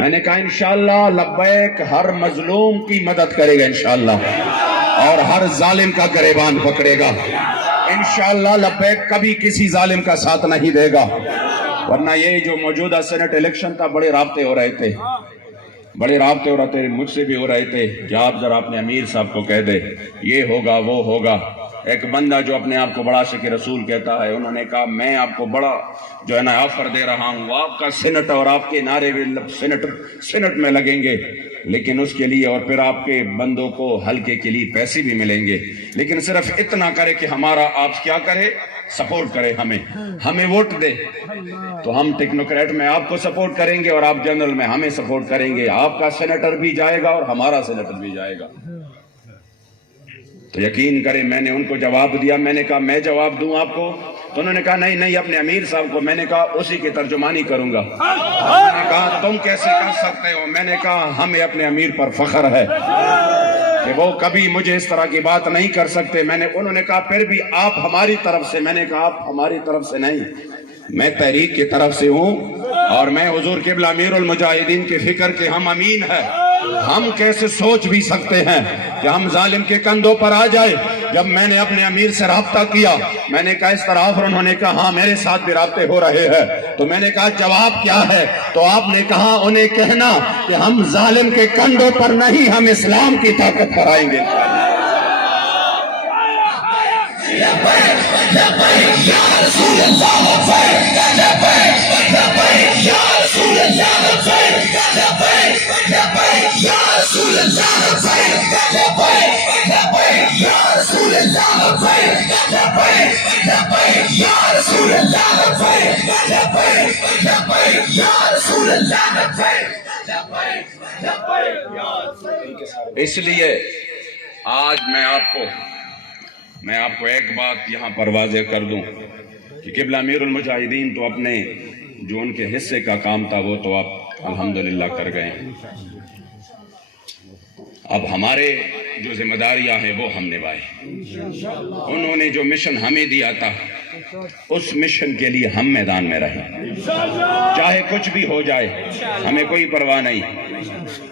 میں نے کہا انشاءاللہ لبیک ہر مظلوم کی مدد کرے گا انشاءاللہ، اور ہر ظالم کا گریبان پکڑے گا انشاءاللہ۔ لبیک کبھی کسی ظالم کا ساتھ نہیں دے گا، ورنہ یہ جو موجودہ سینٹ الیکشن تھا بڑے رابطے ہو رہے تھے، مجھ سے بھی ہو رہے تھے کہ آپ ذرا اپنے امیر صاحب کو کہہ دے یہ ہوگا وہ ہوگا۔ ایک بندہ جو اپنے آپ کو بڑا عاشق رسول کہتا ہے، انہوں نے کہا میں آپ کو بڑا جو ہے نا آفر دے رہا ہوں، آپ کا سینٹ اور آپ کے نعرے بھی سینٹ میں لگیں گے، لیکن اس کے لیے اور پھر آپ کے بندوں کو حلقے کے لیے پیسے بھی ملیں گے، لیکن صرف اتنا کرے کہ ہمارا آپ کیا کرے، سپورٹ کرے، ہمیں ووٹ دے۔ تو ہم ٹیکنوکریٹ میں آپ کو سپورٹ کریں گے اور آپ جنرل میں ہمیں سپورٹ کریں گے، آپ کا سینیٹر بھی جائے گا اور ہمارا سینیٹر بھی جائے گا۔ تو یقین کریں میں نے ان کو جواب دیا، میں نے کہا میں جواب دوں آپ کو؟ تو انہوں نے کہا نہیں اپنے امیر صاحب کو۔ میں نے کہا اسی کی ترجمانی کروں گا۔ انہوں نے کہا تم کیسے کر سکتے ہو؟ میں نے کہا ہمیں اپنے امیر پر فخر ہے کہ وہ کبھی مجھے اس طرح کی بات نہیں کر سکتے۔ انہوں نے کہا پھر بھی آپ ہماری طرف سے۔ میں نے کہا آپ ہماری طرف سے نہیں، میں تحریک کی طرف سے ہوں، اور میں حضور قبلہ امیر المجاہدین کے فکر کے ہم امین ہیں۔ ہم کیسے سوچ بھی سکتے ہیں کہ ہم ظالم کے کندھوں پر آ جائے؟ جب میں نے اپنے امیر سے رابطہ کیا، میں نے کہا اس طرح، اور انہوں نے کہا ہاں میرے ساتھ بھی رابطے ہو رہے ہیں۔ تو میں نے کہا جواب کیا ہے؟ تو آپ نے کہا انہیں کہنا کہ ہم ظالم کے کندھوں پر نہیں، ہم اسلام کی طاقت پر آئیں گے۔ اس لیے آج میں آپ کو ایک بات یہاں پر واضح کر دوں کہ قبلہ امیر المجاہدین تو اپنے جو ان کے حصے کا کام تھا وہ تو آپ الحمدللہ کر گئے ہیں۔ اب ہمارے جو ذمہ داریاں ہیں وہ ہم نبھائے۔ انہوں نے جو مشن ہمیں دیا تھا اس مشن کے لیے ہم میدان میں رہیں، چاہے کچھ بھی ہو جائے ہمیں کوئی پرواہ نہیں۔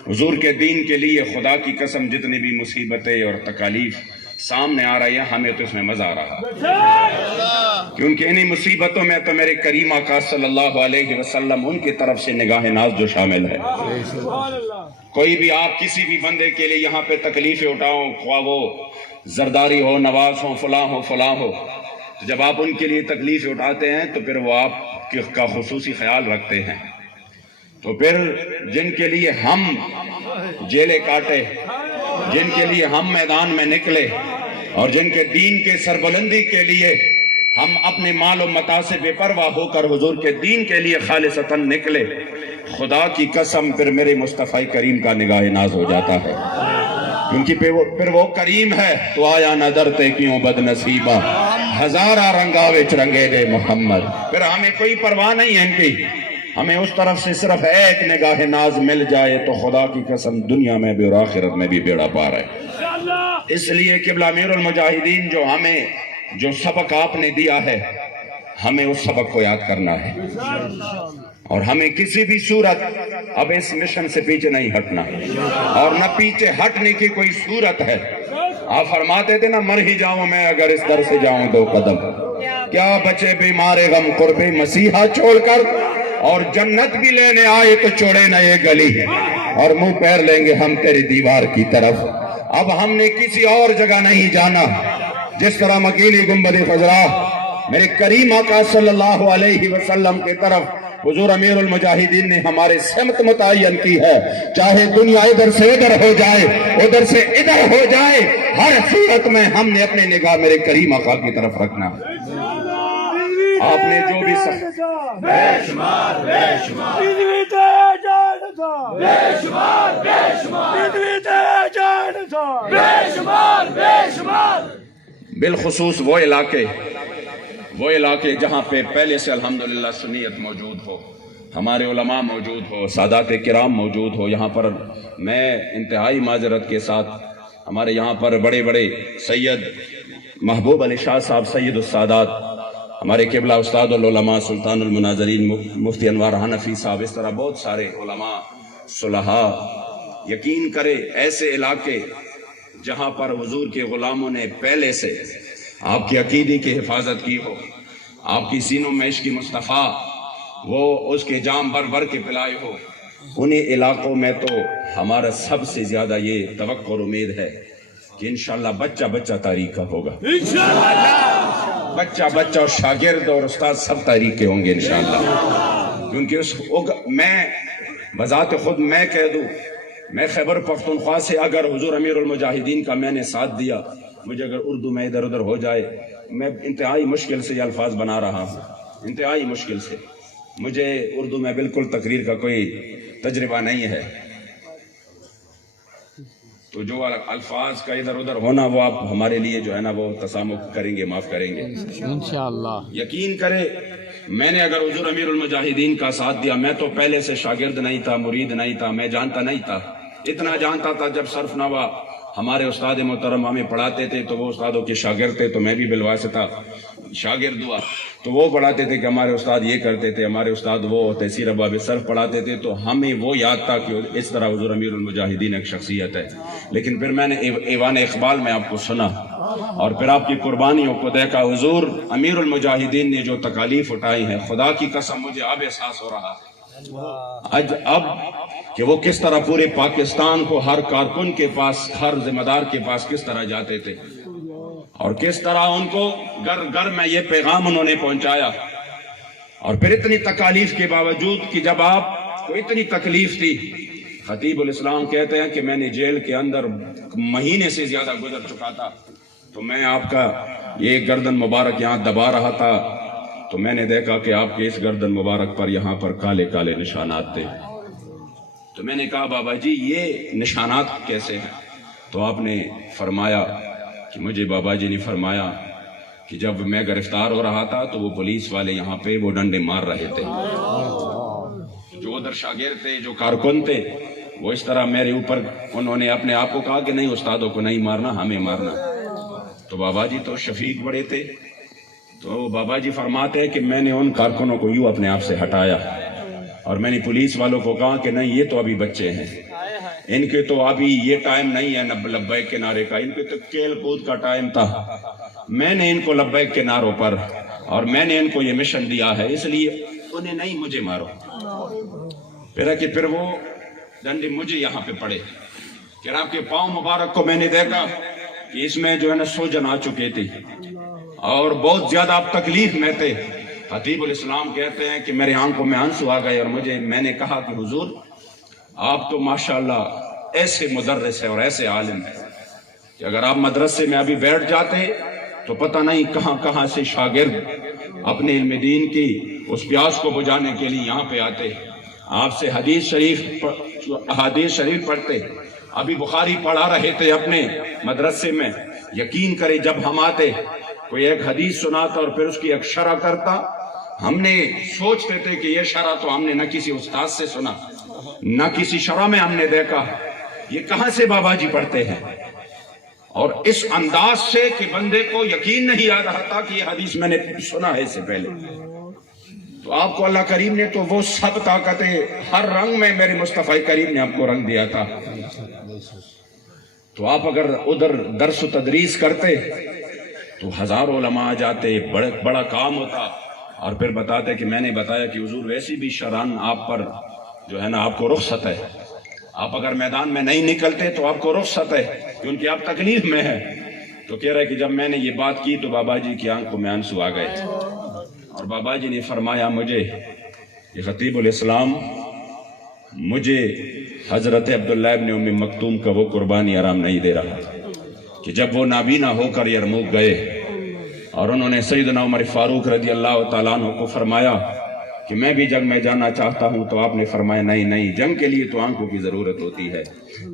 حضور کے دین کے لیے خدا کی قسم جتنی بھی مصیبتیں اور تکالیف سامنے آ رہی ہیں، ہمیں تو اس میں مزہ آ رہا، کیونکہ انہی مصیبتوں میں تو میرے کریم آقا صلی اللہ علیہ وسلم ان کی طرف سے نگاہ ناز جو شامل ہے۔ کوئی بھی آپ کسی بھی بندے کے لیے یہاں پہ تکلیفیں اٹھاؤ، خواہ وہ زرداری ہو، نواز ہو، فلاں ہو، جب آپ ان کے لیے تکلیفیں اٹھاتے ہیں تو پھر وہ آپ کا خصوصی خیال رکھتے ہیں۔ تو پھر جن کے لیے ہم جیلیں کاٹے، جن کے لیے ہم میدان میں نکلے، اور جن کے دین کے سربلندی کے لیے ہم اپنے مال و متاع سے بے پرواہ ہو کر حضور کے دین کے لیے خالصتاً نکلے، خدا کی قسم پھر میرے مصطفی کریم کا نگاہ ناز ہو جاتا ہے، کیونکہ پھر وہ کریم ہے۔ تو آیا نظر تے کیوں بد نصیبہ، ہزارہ رنگا وچ رنگے دے محمد۔ پھر ہمیں کوئی پرواہ نہیں ہے ان کی، ہمیں اس طرف سے صرف ایک نگاہ ناز مل جائے تو خدا کی قسم دنیا میں بھی اور آخرت میں بھی بیڑا پار ہے۔ اس لیے قبلہ امیر المجاہدین جو سبق آپ نے دیا ہے، ہمیں اس سبق کو یاد کرنا ہے، اور ہمیں کسی بھی صورت اب اس مشن سے پیچھے نہیں ہٹنا، اور نہ پیچھے ہٹنے کی کوئی صورت ہے۔ آپ فرماتے تھے نا مر ہی جاؤں میں اگر اس در سے جاؤں 2 قدم، کیا بچے بیمار غم قرب مسیحا چھوڑ کر، اور جنت بھی لینے آئے تو چھوڑے نہ یہ گلی، اور منہ پیر لیں گے ہم تیری دیوار کی طرف۔ اب ہم نے کسی اور جگہ نہیں جانا، جس طرح مکیلی گنبد خضرا میرے کریم آقا صلی اللہ علیہ وسلم کے طرف حضور امیر المجاہدین نے ہمارے سمت متعین کی ہے، چاہے دنیا ادھر سے ادھر ہو جائے، ادھر سے ادھر ہو جائے، ہر صورت میں ہم نے اپنے نگاہ میرے کریم آقا کی طرف رکھنا۔ آپ نے جو بھی بالخصوص وہ علاقے جہاں پہ پہلے سے الحمدللہ سنیت موجود ہو، ہمارے علماء موجود ہو، سادات کرام موجود ہو، یہاں پر میں انتہائی معذرت کے ساتھ ہمارے یہاں پر بڑے سید محبوب علی شاہ صاحب سید السادات، ہمارے قبلہ استاد العلماء سلطان المناظرین مفتی انوار حنفی صاحب، اس طرح بہت سارے علماء صلحاء، یقین کرے ایسے علاقے جہاں پر حضور کے غلاموں نے پہلے سے آپ کی عقیدے کی حفاظت کی ہو، آپ کی سینوں میں عشق مصطفیٰ وہ اس کے جام بھر بھر کے پلائے ہو، انہیں علاقوں میں تو ہمارا سب سے زیادہ یہ توقع اور امید ہے کہ انشاءاللہ بچہ بچہ تاریخ کا ہوگا، بچہ بچہ اور شاگرد اور استاد سب تاریخ کے ہوں گے انشاءاللہ، کیونکہ میں بذات خود میں کہہ دوں، میں خیبر پختونخوا سے اگر حضور امیر المجاہدین کا میں نے ساتھ دیا، مجھے اگر اردو میں ادھر ادھر ہو جائے، میں انتہائی مشکل سے یہ الفاظ بنا رہا ہوں، انتہائی مشکل سے، مجھے اردو میں بالکل تقریر کا کوئی تجربہ نہیں ہے، تو جو الفاظ کا ادھر ادھر ہونا وہ آپ ہمارے لیے جو ہے نا وہ تسامح کریں گے، معاف کریں گے انشاءاللہ۔ یقین کرے میں نے اگر حضور امیر المجاہدین کا ساتھ دیا، میں تو پہلے سے شاگرد نہیں تھا، مرید نہیں تھا، میں جانتا نہیں تھا، اتنا جانتا تھا جب صرف نوا ہمارے استاد محترم ہمیں پڑھاتے تھے تو وہ استادوں کے شاگرد تھے، تو میں بھی بالواسطہ شاگرد ہوا، تو وہ پڑھاتے تھے کہ ہمارے استاد یہ کرتے تھے، ہمارے استاد وہ تحسیر ابواب صرف پڑھاتے تھے، تو ہمیں وہ یاد تھا کہ اس طرح حضور امیر المجاہدین ایک شخصیت ہے۔ لیکن پھر میں نے ایوان اقبال میں آپ کو سنا اور پھر آپ کی قربانیوں کو دیکھا، حضور امیر المجاہدین نے جو تکالیف اٹھائی ہیں، خدا کی قسم مجھے اب احساس ہو رہا ہے اب کہ وہ کس طرح پورے پاکستان کو ہر کارکن کے پاس، ہر ذمہ دار کے پاس کس طرح جاتے تھے اور کس طرح ان کو گھر گھر میں یہ پیغام انہوں نے پہنچایا، اور پھر اتنی تکالیف کے باوجود کہ جب آپ کو اتنی تکلیف تھی، خطیب الاسلام کہتے ہیں کہ میں نے جیل کے اندر مہینے سے زیادہ گزر چکا تھا، تو میں آپ کا یہ گردن مبارک یہاں دبا رہا تھا، تو میں نے دیکھا کہ آپ کے اس گردن مبارک پر یہاں پر کالے کالے نشانات تھے، تو میں نے کہا بابا جی یہ نشانات کیسے ہیں؟ تو آپ نے فرمایا کہ مجھے بابا جی نے فرمایا کہ جب میں گرفتار ہو رہا تھا تو وہ پولیس والے یہاں پہ وہ ڈنڈے مار رہے تھے، جو ادھر شاگرد تھے، جو کارکن تھے، وہ اس طرح میرے اوپر انہوں نے اپنے آپ کو کہا کہ نہیں استادوں کو نہیں مارنا، ہمیں مارنا، تو بابا جی تو شفیق بڑے تھے، تو بابا جی فرماتے ہیں کہ میں نے ان کارکنوں کو یوں اپنے آپ سے ہٹایا اور میں نے پولیس والوں کو کہا کہ نہیں یہ تو ابھی بچے ہیں، ان کے تو ابھی یہ ٹائم نہیں ہے لبیک کے نعرے کا، ان کے تو کھیل کود کا ٹائم تھا، میں نے ان کو لبیک کے نعروں پر اور میں نے ان کو یہ مشن دیا ہے، اس لیے انہیں نہیں مجھے مارو۔ پھر وہ ڈنڈے مجھے یہاں پہ پڑے، کہ آپ کے پاؤں مبارک کو میں نے دیکھا کہ اس میں جو ہے نا سوجن آ چکے تھی اور بہت زیادہ آپ تکلیف میں تھے۔ خطیب الاسلام کہتے ہیں کہ میرے آنکھوں میں آنسو آ گئے اور میں نے کہا کہ حضور آپ تو ماشاءاللہ ایسے مدرس ہیں اور ایسے عالم ہیں کہ اگر آپ مدرسے میں ابھی بیٹھ جاتے تو پتہ نہیں کہاں کہاں سے شاگرد اپنے علم دین کی اس پیاس کو بجھانے کے لیے یہاں پہ آتے، آپ سے احادیث شریف پڑھتے، ابھی بخاری پڑھا رہے تھے اپنے مدرسے میں، یقین کرے جب ہم آتے کوئی ایک حدیث سناتا اور پھر اس کی ایک شرح کرتا، ہم نے سوچتے تھے کہ یہ شرح تو ہم نے نہ کسی استاد سے سنا نہ کسی شرح میں ہم نے دیکھا، یہ کہاں سے بابا جی پڑھتے ہیں، اور اس انداز سے کہ بندے کو یقین نہیں آ رہا تھا کہ یہ حدیث میں نے سنا ہے اس سے پہلے۔ تو آپ کو اللہ کریم نے تو وہ سب طاقتیں ہر رنگ میں میرے مصطفیٰ کریم نے آپ کو رنگ دیا تھا، تو آپ اگر ادھر درس و تدریس کرتے تو ہزاروں علماء آ جاتے، بڑا کام ہوتا، اور پھر بتاتے کہ میں نے بتایا کہ حضور ویسی بھی شران آپ پر جو ہے نا آپ کو رخصت ہے، آپ اگر میدان میں نہیں نکلتے تو آپ کو رخصت ہے کیونکہ آپ تکلیف میں ہیں۔ تو کہہ رہے کہ جب میں نے یہ بات کی تو بابا جی کی آنکھوں میں آنسو آ گئے، اور بابا جی نے فرمایا مجھے کہ خطیب الاسلام مجھے حضرت عبداللہ ابن ام مکتوم کا وہ قربانی آرام نہیں دے رہا کہ جب وہ نابینا ہو کر یرموک گئے اور انہوں نے سیدنا عمر فاروق رضی اللہ تعالیٰ عنہ کو فرمایا کہ میں بھی جنگ میں جانا چاہتا ہوں، تو آپ نے فرمایا نہیں، جنگ کے لیے تو آنکھوں کی ضرورت ہوتی ہے،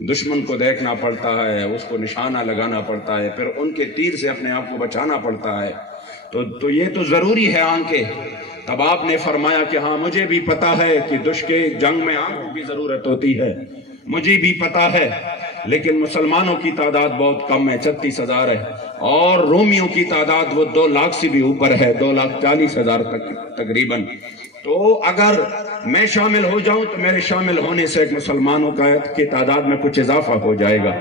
دشمن کو دیکھنا پڑتا ہے، اس کو نشانہ لگانا پڑتا ہے، پھر ان کے تیر سے اپنے آپ کو بچانا پڑتا ہے، تو یہ تو ضروری ہے آنکھیں۔ تب آپ نے فرمایا کہ ہاں مجھے بھی پتا ہے کہ جنگ میں آنکھوں کی ضرورت ہوتی ہے، مجھے بھی پتا ہے، لیکن مسلمانوں کی تعداد بہت کم ہے، 36,000 ہے، اور رومیوں کی تعداد وہ 2 لاکھ سے بھی اوپر ہے، 2,40,000 تک تقریباً. تو اگر میں شامل ہو جاؤں تو میرے شامل ہونے سے ایک مسلمانوں کی تعداد میں کچھ اضافہ ہو جائے گا.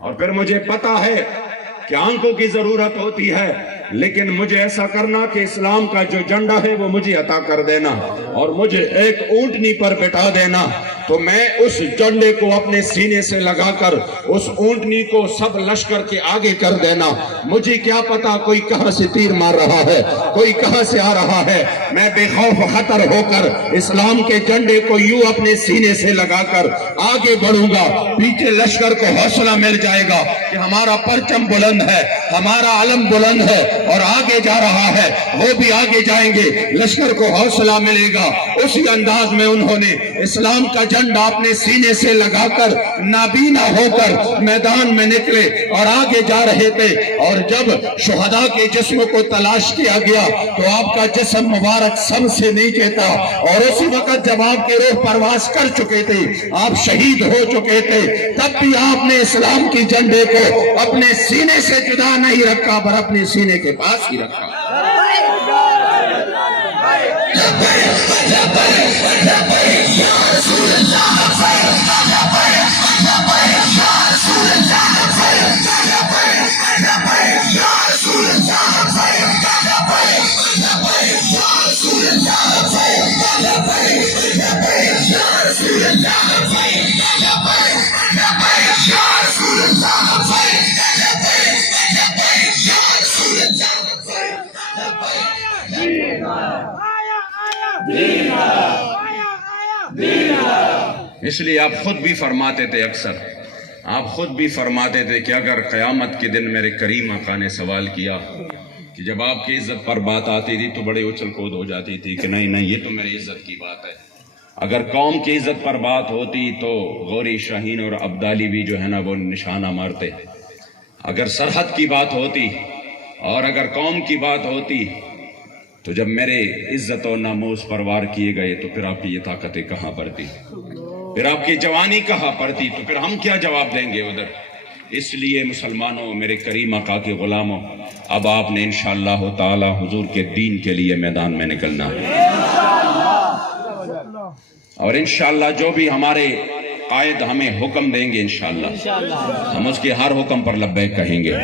اور پھر مجھے پتا ہے کہ آنکھوں کی ضرورت ہوتی ہے، لیکن مجھے ایسا کرنا کہ اسلام کا جو جھنڈا ہے وہ مجھے عطا کر دینا اور مجھے ایک اونٹنی پر بٹھا دینا، تو میں اس جھنڈے کو اپنے سینے سے لگا کر اس اونٹنی کو سب لشکر کے آگے کر دینا. مجھے کیا پتا کوئی کہاں سے تیر مار رہا ہے، کوئی کہاں سے آ رہا ہے، میں بے خوف خطر ہو کر اسلام کے جھنڈے کو یوں اپنے سینے سے لگا کر آگے بڑھوں گا. پیچھے لشکر کو حوصلہ مل جائے گا کہ ہمارا پرچم بلند ہے، ہمارا علم بلند ہے اور آگے جا رہا ہے، وہ بھی آگے جائیں گے، لشکر کو حوصلہ ملے گا. اسی انداز میں انہوں نے اسلام کا جھنڈا اپنے سینے سے لگا کر نابینا ہو کر میدان میں نکلے اور آگے جا رہے تھے. اور جب شہداء کے جسم کو تلاش کیا گیا تو آپ کا جسم مبارک سب سے نیچے تھا، اور اسی وقت جب آپ کی روح پرواز کر چکے تھے، آپ شہید ہو چکے تھے، تب بھی آپ نے اسلام کی جھنڈے کو اپنے سینے سے جدا نہیں رکھا پر اپنے سینے کے پاس ہی رکھا. اس لیے آپ خود بھی فرماتے تھے، اکثر آپ خود بھی فرماتے تھے کہ اگر قیامت کے دن میرے کریم آقا نے سوال کیا کہ جب آپ کی عزت پر بات آتی تھی تو بڑے اچھل کود ہو جاتی تھی کہ نہیں نہیں یہ تو میری عزت کی بات ہے. اگر قوم کی عزت پر بات ہوتی تو غوری شاہین اور عبدالی بھی جو ہے نا وہ نشانہ مارتے. اگر سرحد کی بات ہوتی اور اگر قوم کی بات ہوتی تو جب میرے عزت و ناموس پر وار کیے گئے تو پھر آپ کی یہ طاقتیں کہاں پڑتی، پھر آپ کی جوانی کہاں پڑتی، تو پھر ہم کیا جواب دیں گے ادھر. اس لیے مسلمانوں، میرے کریم آقا کے غلاموں، اب آپ نے انشاءاللہ تعالی حضور کے دین کے لیے میدان میں نکلنا ہے، اور انشاءاللہ جو بھی ہمارے قائد ہمیں حکم دیں گے انشاءاللہ ہم اس کے ہر حکم پر لبیک کہیں گے.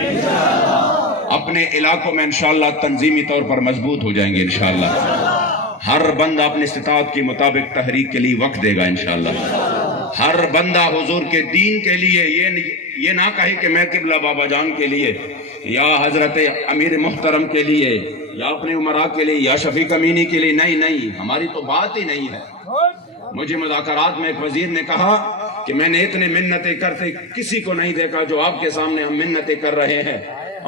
اپنے علاقوں میں انشاءاللہ تنظیمی طور پر مضبوط ہو جائیں گے انشاءاللہ. ہر بندہ اپنے استطاعت کے مطابق تحریک کے لیے وقت دے گا انشاءاللہ. ہر بندہ حضور کے دین کے لیے یہ نہ کہے کہ میں قبلہ بابا جان کے لیے یا حضرت امیر محترم کے لیے یا اپنے عمراء کے لیے یا شفیق امینی کے لیے. نہیں نہیں، ہماری تو بات ہی نہیں ہے. مجھے مذاکرات میں ایک وزیر نے کہا کہ میں نے اتنے منتیں کرتے کسی کو نہیں دیکھا جو آپ کے سامنے ہم منتیں کر رہے ہیں،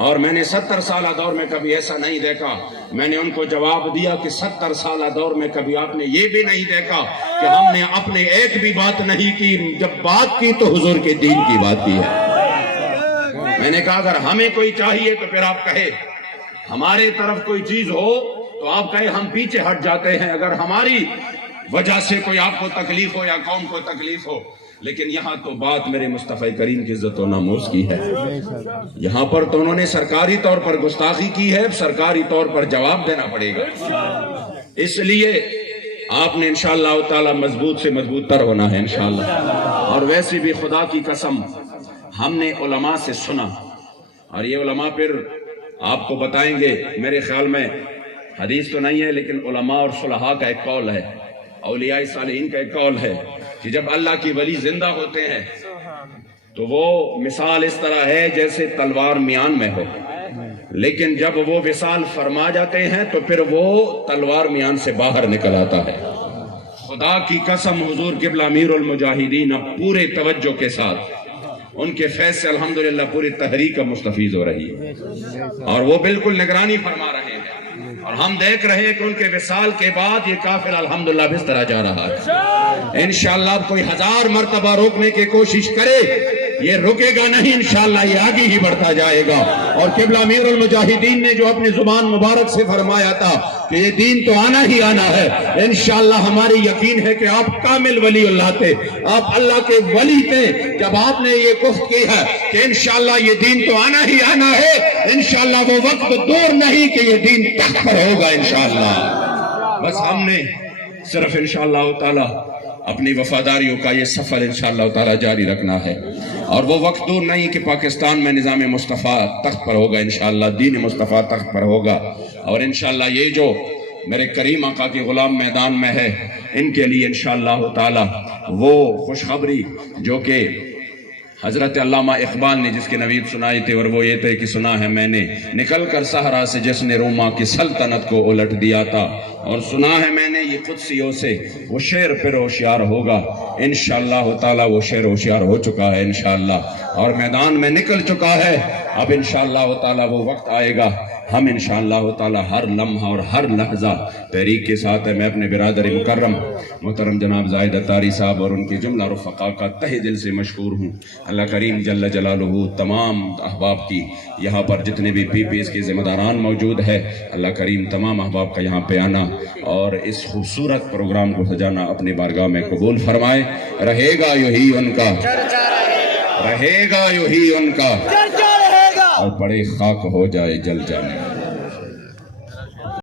اور میں نے 70 سالہ دور میں کبھی ایسا نہیں دیکھا. میں نے ان کو جواب دیا کہ 70 سالہ دور میں کبھی آپ نے یہ بھی نہیں دیکھا کہ ہم نے اپنے ایک بھی بات نہیں کی، جب بات کی تو حضور کے دین کی بات کی ہے. میں نے کہا اگر ہمیں کوئی چاہیے تو پھر آپ کہے، ہمارے طرف کوئی چیز ہو تو آپ کہے ہم پیچھے ہٹ جاتے ہیں اگر ہماری وجہ سے کوئی آپ کو تکلیف ہو یا قوم کو تکلیف ہو. لیکن یہاں تو بات میرے مصطفی کریم کی عزت و ناموس کی ہے. یہاں پر تو انہوں نے سرکاری طور پر گستاخی کی ہے، سرکاری طور پر جواب دینا پڑے گا. اس لیے آپ نے انشاءاللہ تعالی مضبوط سے مضبوط تر ہونا ہے انشاءاللہ. اور ویسے بھی خدا کی قسم ہم نے علماء سے سنا، اور یہ علماء پھر آپ کو بتائیں گے. میرے خیال میں حدیث تو نہیں ہے لیکن علماء اور صلحاء کا ایک قول ہے، اولیاء صالحین کا ایک قول ہے کہ جب اللہ کی ولی زندہ ہوتے ہیں تو وہ مثال اس طرح ہے جیسے تلوار میان میں ہو، لیکن جب وہ وصال فرما جاتے ہیں تو پھر وہ تلوار میان سے باہر نکل آتا ہے. خدا کی قسم حضور قبلہ امیر المجاہدین اب پورے توجہ کے ساتھ ان کے فیض سے الحمدللہ پوری تحریک مستفیض ہو رہی ہے، اور وہ بالکل نگرانی فرما رہے ہیں، اور ہم دیکھ رہے ہیں کہ ان کے وصال کے بعد یہ قافلہ الحمدللہ اس طرح جا رہا ہے. انشاءاللہ اب کوئی 1000 مرتبہ روکنے کی کوشش کرے یہ رکے گا نہیں، انشاءاللہ یہ آگے ہی بڑھتا جائے گا. اور قبلہ امیر المجاہدین نے جو اپنی زبان مبارک سے فرمایا تھا کہ یہ دین تو آنا ہی آنا ہے. انشاءاللہ ہماری یقین ہے کہ آپ کامل ولی اللہ تھے, آپ اللہ کے ولی تھے. جب آپ نے یہ گفت کی ہے کہ انشاءاللہ یہ دین تو آنا ہی آنا ہے, انشاءاللہ وہ وقت دور نہیں کہ یہ دین تخت پر ہوگا انشاءاللہ. بس ہم نے صرف انشاءاللہ تعالی اپنی وفاداریوں کا یہ سفر انشاءاللہ تعالی جاری رکھنا ہے, اور وہ وقت دور نہیں کہ پاکستان میں نظام مصطفیٰ تخت پر ہوگا انشاءاللہ, دین مصطفیٰ تخت پر ہوگا. اور انشاءاللہ یہ جو میرے کریم آقا کی غلام میدان میں ہے, ان کے لیے انشاءاللہ تعالی وہ خوشخبری جو کہ حضرت علامہ اقبال نے جس کے نوید سنائی تھے, اور وہ یہ تھے کہ سنا ہے میں نے نکل کر صحرا سے جس نے روما کی سلطنت کو الٹ دیا تھا, اور سنا ہے میں نے یہ قدسیوں سے وہ شعر پھر ہوشیار ہوگا. انشاءاللہ تعالی وہ شعر ہوشیار ہو چکا ہے انشاءاللہ, اور میدان میں نکل چکا ہے. اب انشاءاللہ تعالی وہ وقت آئے گا, ہم انشاءاللہ تعالی ہر لمحہ اور ہر لحظہ تحریک کے ساتھ ہے. میں اپنے برادر مکرم محترم جناب زاہد اتاری صاحب اور ان کے جملہ رفقا کا تہ دل سے مشکور ہوں. اللہ کریم جل جلالہ تمام احباب کی, یہاں پر جتنے بھی پی پی ایس کے ذمہ داران موجود ہے, اللہ کریم تمام احباب کا یہاں پہ آنا اور اس خوبصورت پروگرام کو سجانا اپنی بارگاہ میں قبول فرمائے. رہے گا یہی ان کا, رہے گا یہی ان کا, اور بڑے خاک ہو جائے جل جانے.